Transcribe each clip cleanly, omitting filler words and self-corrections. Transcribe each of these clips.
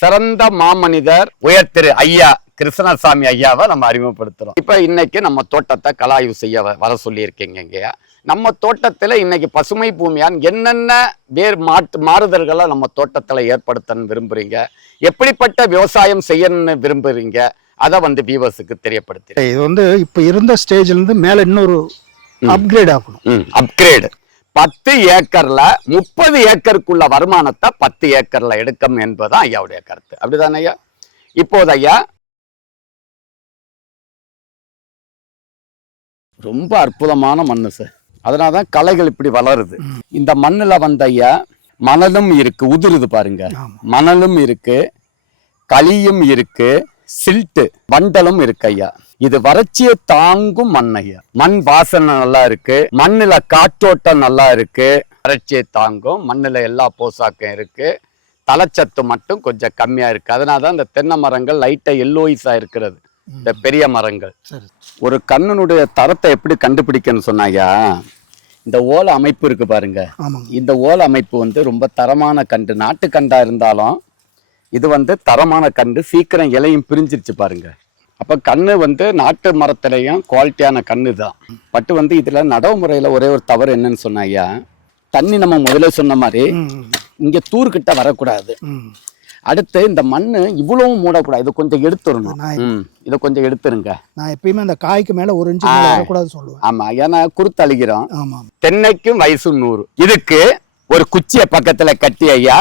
சிறந்த மாமனிதர் உயர் திரு ஐயா கிருஷ்ணசாமி ஐயாவை நம்ம அறிமுகப்படுத்துறோம். இப்ப இன்னைக்கு நம்ம தோட்டத்தை கலாய்வு செய்ய வர சொல்லி இருக்கீங்க. நம்ம தோட்டத்துல இன்னைக்கு பசுமை பூமியான் என்னென்ன மாறுதல்களை நம்ம தோட்டத்துல ஏற்படுத்தணும்னு விரும்புறீங்க, எப்படிப்பட்ட விவசாயம் செய்யணும்னு விரும்புறீங்க, அதை வியூவர்ஸுக்கு தெரியப்படுத்தி. இது இப்ப இருந்த ஸ்டேஜ்ல இருந்து மேல இன்னொரு அப்கிரேட் ஆகணும். அப்கிரேட் 10 ஏக்கர்ல 30 ஏக்கருக்குள்ள வருமானத்தை 10 ஏக்கர்ல எடுக்கும் என்பதுதான் ஐயாவுடைய கருத்து. அப்படிதானே ஐயா? இப்போது ஐயா ரொம்ப அற்புதமான மண்ணு சார். அதனாலதான் களைகள் இப்படி வளருது. இந்த மண்ணுல ஐயா மணலும் இருக்கு, உதிருது பாருங்க. மணலும் இருக்கு, களியும் இருக்கு, சில்ட்டு வண்டலும் இருக்கு ஐயா. இது வறட்சியை தாங்கும் மண் ஐயா. மண் வாசனை நல்லா இருக்கு, மண்ணுல காற்றோட்டம் நல்லா இருக்கு, வறட்சியை தாங்கும். மண்ணுல எல்லா போசாக்கம் இருக்கு, தலைச்சத்து மட்டும் கொஞ்சம் கம்மியா இருக்கு. அதனாலதான் இந்த தென்னை மரங்கள் லைட்டா எல்லோயிஸா இருக்கிறது, இந்த பெரிய மரங்கள். ஒரு கண்ணுனுடைய தரத்தை எப்படி கண்டுபிடிக்கணும்னு சொன்னாயா, இந்த ஓலை அமைப்பு இருக்கு பாருங்க. இந்த ஓலை அமைப்பு ரொம்ப தரமான கண்டு, நாட்டு கண்டா இருந்தாலும் இது தரமான கண்டு. சீக்கிரம் இலையும் பிரிஞ்சிருச்சு பாருங்க. அப்ப கண்ணு நாட்டு மரத்திலையும் குவாலிட்டியான கண்ணு தான். பட் இதுல நடவு முறையில ஒரே ஒரு தவறு என்னன்னு சொன்னாயா, தண்ணி நம்ம முதல்ல சொன்ன மாதிரி இங்க தூர்கிட்ட வரக்கூடாது. அடுத்து இந்த மண்ணு இவ்வளவு மூடக்கூடாது, இது கொஞ்சம் எடுத்துடணும். இதை கொஞ்சம் எடுத்துருங்க. நான் எப்பயுமே அந்த காய்க்கு மேல 1 இன்ச் வரக்கூடாது சொல்லுவேன். ஆமா, ஏன்னா குருத்தளிக்கிறோம். தென்னைக்கும் வயசு 100. இதுக்கு ஒரு குச்சிய பக்கத்துல கட்டி ஐயா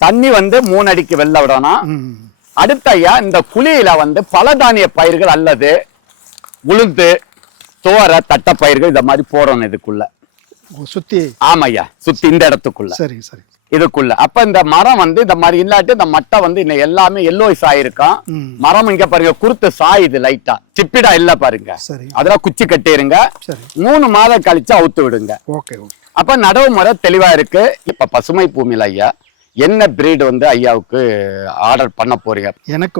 தண்ணி 3 அடிக்கு வெள்ள விடணும். அடுத்த ஐயா இந்த குழியில பலதானிய பயிர்கள் அல்லது உளுந்து, தோர, தட்டப்பயிர்கள் இந்த மாதிரி போடணும் இதுக்குள்ள சுத்தி. ஆமையா, சுத்தி இந்த இடத்துக்குள்ள. சரி சரி. இதுக்குள்ள அப்ப இந்த மரம் இந்த மாதிரி இல்லாட்டி இந்த மட்டை இன்னும் எல்லாமே எல்லோஸ் ஆயிருக்கும். மரம் இங்க பாருங்க குருத்து சாயுது லைட்டா, சிப்பிடா இல்ல பாருங்க. அதெல்லாம் குச்சி கட்டிருங்க. 3 மாதம் கழிச்சு அவுத்து விடுங்க. அப்ப நடவு முறை தெளிவா இருக்கு. இப்ப பசுமை பூமியில ஐயா என்ன பிரீடு ஐயாவுக்கு ஆர்டர் பண்ண போறீங்க? எனக்கு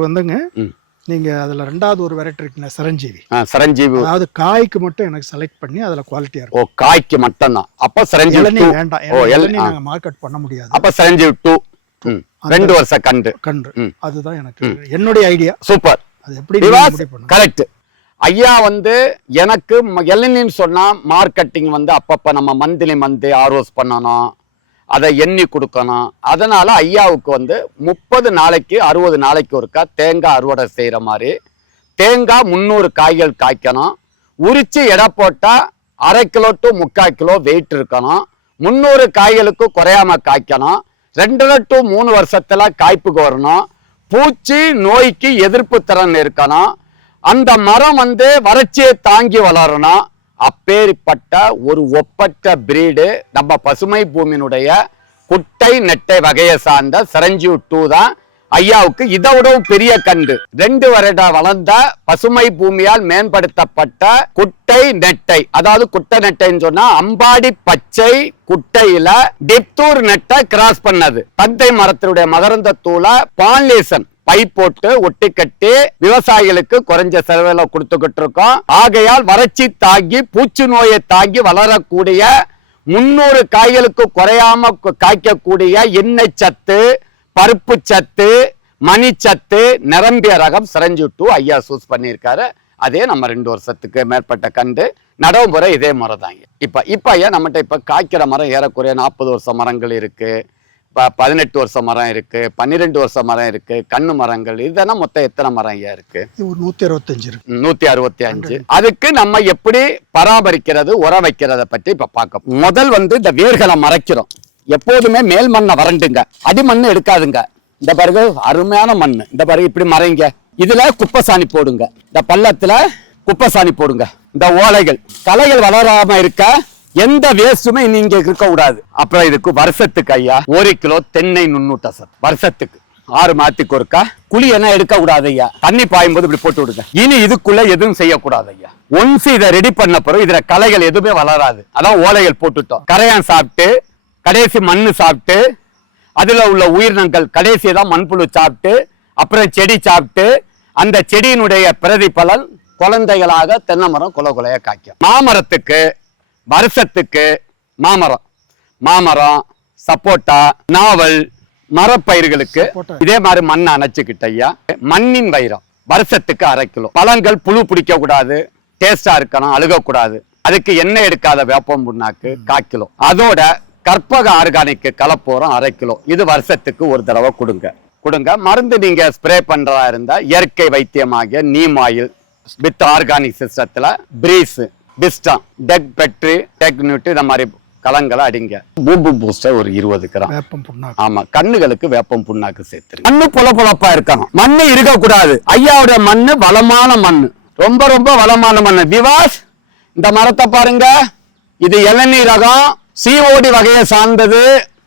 நீங்க அதுல 2வது ஒரு வெரைட்டி இருக்குங்க, சரஞ்சீவி. சரஞ்சீவி அதாவது காய்க்கு மட்டும் எனக்கு செலக்ட் பண்ணி அதுல குவாலிட்டியா இருக்கும். ஓ, காய்க்கு மட்டும் தான். அப்ப சரஞ்சீவி வேண்டாம், நாங்க மார்க்கெட் பண்ண முடியாது. அப்ப சரஞ்சீவி 2 2 வருஷ கண்டு அதுதான் எனக்கு என்னுடைய ஐடியா. சூப்பர். அது எப்படி கரெக்ட் ஐயா. எனக்கு இளநின்னு சொன்னா மார்க்கெட்டிங் அப்பப்ப நம்ம மந்த்லி ஆர்ஓஸ் பண்ணணும், அதை எண்ணி கொடுக்கணும். அதனால ஐயாவுக்கு 30 நாளைக்கு 60 நாளைக்கு ஒருக்கா தேங்காய் அறுவடை செய்யற மாதிரி தேங்காய் 300 காய்கள் காய்க்கணும். உரிச்சு எடை போட்டா 1/2 கிலோ to 3/4 கிலோ வெயிட் இருக்கணும். 300 காய்களுக்கு குறையாம காய்க்கணும். 2 to 3 வருஷத்துல காய்ப்புக்கு வரணும். பூச்சி நோய்க்கு எதிர்ப்பு திறன் இருக்கணும். அந்த மரம் வறட்சியை தாங்கி வளரணும். அப்பேற்பட்ட ஒரு ஒப்பற்ற பிரீடு நம்ம பசுமை பூமியினுடைய குட்டை நெட்டை வகையை சார்ந்த சரஞ்சீவி 2 தான் ஐயாவுக்கு. இதை விடவும் பெரிய கண்டு 2 வருடம் வளர்ந்த பசுமை பூமியால் மேம்படுத்தப்பட்ட குட்டை நெட்டை. அதாவது குட்டை நெட்டைன்னு சொன்னா அம்பாடி பச்சை குட்டையில டிப்தூர் நெட்டை கிராஸ் பண்ணது. தந்தை மரத்தினுடைய மகரந்த தூளை பாலினேஷன் பை போட்டு ஒட்டி கட்டி விவசாயிகளுக்கு குறைஞ்ச செலவுல கொடுத்துக்கிட்டு இருக்கோம். ஆகையால் வறட்சி தாங்கி பூச்சி நோயை தாங்கி வளரக்கூடிய 300 காய்களுக்கு குறையாம காய்க்கக்கூடிய எண்ணெய் சத்து, பருப்பு சத்து, மணிச்சத்து நிரம்பிய ரகம் சரஞ்சீவி 2 ஐயா சூஸ் பண்ணியிருக்காரு. அதே நம்ம 2 வருஷத்துக்கு மேற்பட்ட கண்டு. நடவு முறை இதே முறை தாங்க. இப்ப ஐயா நம்மகிட்ட இப்ப காய்க்கிற மரம் ஏறக்குறைய 40 வருஷ மரங்கள் இருக்கு, 18 வருஷ மரம் இருக்கு, 12 வருஷ மரம் இருக்கு, கண்ணு மரங்கள். இதெல்லாம் மொத்தம் எத்தனை மரம் ஐயா இருக்கு? 165 இருக்கு. 165. அதுக்கு நம்ம எப்படி பராமரிக்கிறது, உரம் வைக்கிறத பற்றி இப்ப பார்க்க. முதல் இந்த வேர்களை மறைக்கிறோம். எப்போதுமே மேல் மண்ணை வறண்டுங்க, அடிமண்ணு எடுக்காதுங்க. இந்த பாருங்க அருமையான மண்ணு. இந்த பாருங்க இப்படி மறைங்க. இதுல குப்பைசாணி போடுங்க. இந்த பள்ளத்துல குப்பைசாணி போடுங்க. இந்த ஓலைகள் களைகள் வளராம இருக்க எந்த வேஸ்டுமே நீங்க இருக்க கூடாது. அப்புறம் இதுக்கு வருஷத்துக்கு ஐயா 1 கிலோ தென்னை நுண்ணூட்ட சத்து வருஷத்துக்கு 6 மாதத்துக்கு ஒருக்கா. குழி என்ன எடுக்க கூடாது ஐயா, தண்ணி பாயும் போது இப்படி போட்டு விடுங்க. இனி இதுக்குள்ள எதுவும் செய்யக்கூடாது ஐயா. ஒன்ஸ் இதை ரெடி பண்ண பிறகு இதுல களைகள் எதுவுமே வளராது. அதான் ஓலைகள் போட்டுட்டோம். கரையான் சாப்பிட்டு கடைசி மண்ணு சாப்பிட்டு அதுல உள்ள உயிரினங்கள் கடைசி தான் மண்புழு சாப்பிட்டு அப்புறம் செடி சாப்பிட்டு அந்த செடியினுடைய பிரதிபலன் குழந்தைகளாக தென்னை மரம் கொலையா காய்க்கும். மாமரத்துக்கு வருஷத்துக்கு மாமரம் சப்போட்டா, நாவல், மரப்பயிர்களுக்கு இதே மாதிரி மண் அணைச்சுக்கிட்ட ஐயா. மண்ணின் வைரம் வருஷத்துக்கு 1/2 கிலோ. பழங்கள் புழு பிடிக்க கூடாது, டேஸ்டா இருக்கணும், அழுகக்கூடாது. அதுக்கு எண்ணெய் எடுக்காத வேப்பம் புண்ணாக்கு 1/4 கிலோ. அதோட கற்பக ஆர்கானிக் கலப்போரம் 1/2 கிலோ. இது வருஷத்துக்கு ஒரு தடவை கொடுங்க. மருந்து நீங்க ஸ்ப்ரே பண்றதா இருந்தா இயற்கை வைத்தியமாகிய நீம் ஆயில் வித் ஆர்கானிக் சிஸ்டத்துல பிரீஸ், பிஸ்டம், டெக் பெட்ரி, டெக் நியூட் இந்த மாதிரி கலங்களை அடிங்க. பூம்பு பூஸ்டர் ஒரு 20 கிராம். வேப்பம் புண்ணாக்கு. ஆமா, கண்ணுகளுக்கு வேப்பம் புண்ணாக்கு சேர்த்து. மண்ணு பொலப்பொலப்பா இருக்கணும், மண்ணு இருக்கக்கூடாது. ஐயாவுடைய மண்ணு வளமான மண்ணு, ரொம்ப ரொம்ப வளமான மண்ணு. விவாஸ், இந்த மரத்தை பாருங்க, இது இளநீர் ரகம், சிஓடி வகையை சார்ந்தது.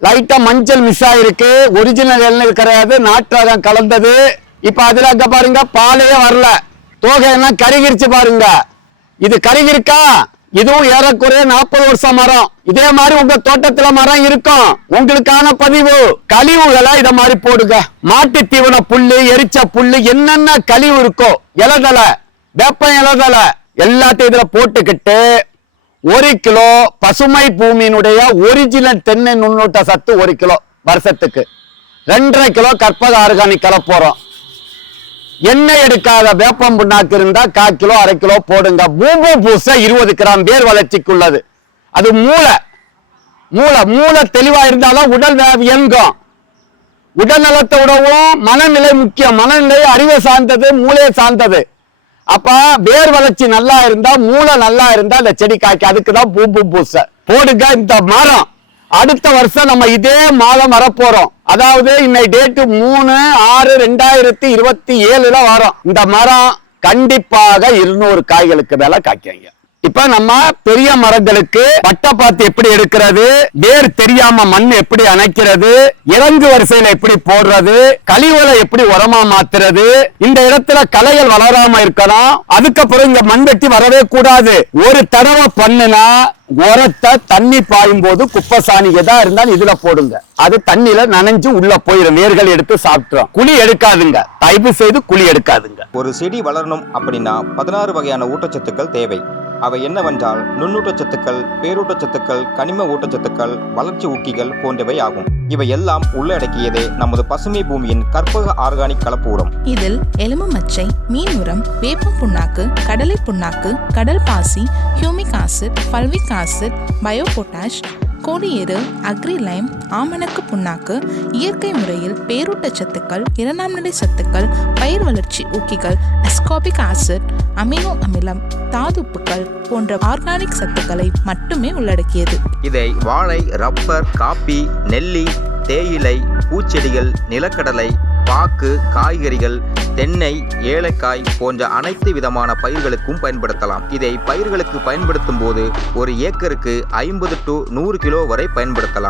லைட்டா மஞ்சள் மிஸ் ஆயிருக்கு, ஒரிஜினல் இளநீர் கிடையாது, நாட்டு ரகம் கலந்தது. இப்ப அதுல அங்க பாருங்க பாலே வரல, தோகை என்ன கருகிருச்சு பாருங்க. இது கருகிருக்கா? இதுவும் ஏறக்குறைய 40 வருஷம் மரம். இதே மாதிரி உங்க தோட்டத்துல மரம் இருக்கும். உங்களுக்கான பதிவு, கழிவுகளை இத மாதிரி போடுங்க. மாட்டு தீவன புல்லு, எரிச்ச புல்லு, என்னென்ன கழிவு இருக்கோ, இலதலை, வேப்ப இலதலை எல்லாத்தையும் இதுல போட்டுக்கிட்டு 1 கிலோ பசுமை பூமியினுடைய ஒரிஜினல் தென்னை நுண்ணூட்ட சத்து 1 கிலோ வருஷத்துக்கு. 2.5 கிலோ கற்பக ஆர்கானிக் கலப்போறோம். எண்ணெய் எடுக்காத வேப்பம் புண்ணாக்கு இருந்தா 1/4 கிலோ 1/2 கிலோ போடுங்க. பூம்பு பூசை 20 கிராம் வேர் வளர்ச்சிக்குள்ளது. அது மூளை தெளிவா இருந்தாலும் உடல் இயங்கும். உடல் நலத்தை விடவும் மனநிலை முக்கியம். மனநிலை அறிவை சார்ந்தது, மூளையை சார்ந்தது. அப்ப வேர் வளர்ச்சி நல்லா இருந்தா, மூளை நல்லா இருந்தா அந்த செடி காய்க்கு. அதுக்குதான் பூம்பு பூசை போடுங்க. இந்த மரம் அடுத்த வருஷம் நம்ம இதே மாதம் வரப்போறோம். அதாவது இன்னைக்கு டேட்டு 3/6/2027 வரும். இந்த மரம் கண்டிப்பாக 200 காய்களுக்கு மேல காய்க்காங்க. இப்ப நம்ம பெரிய மரங்களுக்கு பட்டப்பாத்தி எப்படி எடுக்கிறது, வேர் தெரியாம மண் எப்படி அணைக்கிறது, இறங்கு வரிசையில எப்படி போடுறது, கழிவுகளை எப்படி உரமா மாத்துறது, இந்த இடத்துல களைகள் வளராம இருக்கணும். அதுக்கப்புறம் இங்க மண்வெட்டி வரவே கூடாது. ஒரு தடவை பண்ணுனா உரத்தை தண்ணி பாயும் போது குப்பைசாணி எதா இருந்தாலும் இதுல போடுங்க. அது தண்ணியில நனைஞ்சு உள்ள போயிடும், வேர்கள் எடுத்து சாப்பிட்டுரும். குழி எடுக்காதுங்க, தயவு செய்து குழி எடுக்காதுங்க. ஒரு செடி வளரணும் அப்படின்னா 16 வகையான ஊட்டச்சத்துக்கள் தேவை. அவை என்னவென்றால் நுண்ணூட்டச்சத்துக்கள், பேரூட்டச்சத்துக்கள், கனிம ஊட்டச்சத்துக்கள், வளர்ச்சி ஊக்கிகள் போன்றவை ஆகும். இவை எல்லாம் உள்ளடக்கியதே நமது பசுமை பூமியின் கற்பக ஆர்கானிக் கலப்பூரம். இதில் எலும்பு மச்சை, மீன் உரம், வேப்பம் புண்ணாக்கு, கடலை புண்ணாக்கு, கடல் பாசி, humic acid, fulvic acid, bio potash, கோழியேறு, அக்ரிலைம், ஆமணக்கு புண்ணாக்கு, இயற்கை முறையில் பேரூட்டச்சத்துக்கள், 2ஆம் நிலை சத்துக்கள், பயிர் வளர்ச்சி ஊக்கிகள், அஸ்கார்பிக் ஆசிட், அமினோ அமிலம், தாதுப்புக்கள் போன்ற ஆர்கானிக் சத்துக்களை மட்டுமே உள்ளடக்கியது. இதை வாழை, ரப்பர், காப்பி, நெல்லி, தேயிலை, பூச்செடிகள், நிலக்கடலை, பாக்கு, காய்கறிகள், தென்னை, ஏலக்காய் போன்ற அனைத்து விதமான பயிர்களுக்கும் பயன்படுத்தலாம். இதை பயிர்களுக்கு பயன்படுத்தும் போது 1 ஏக்கருக்கு 50 to 100 கிலோ வரை பயன்படுத்தலாம்.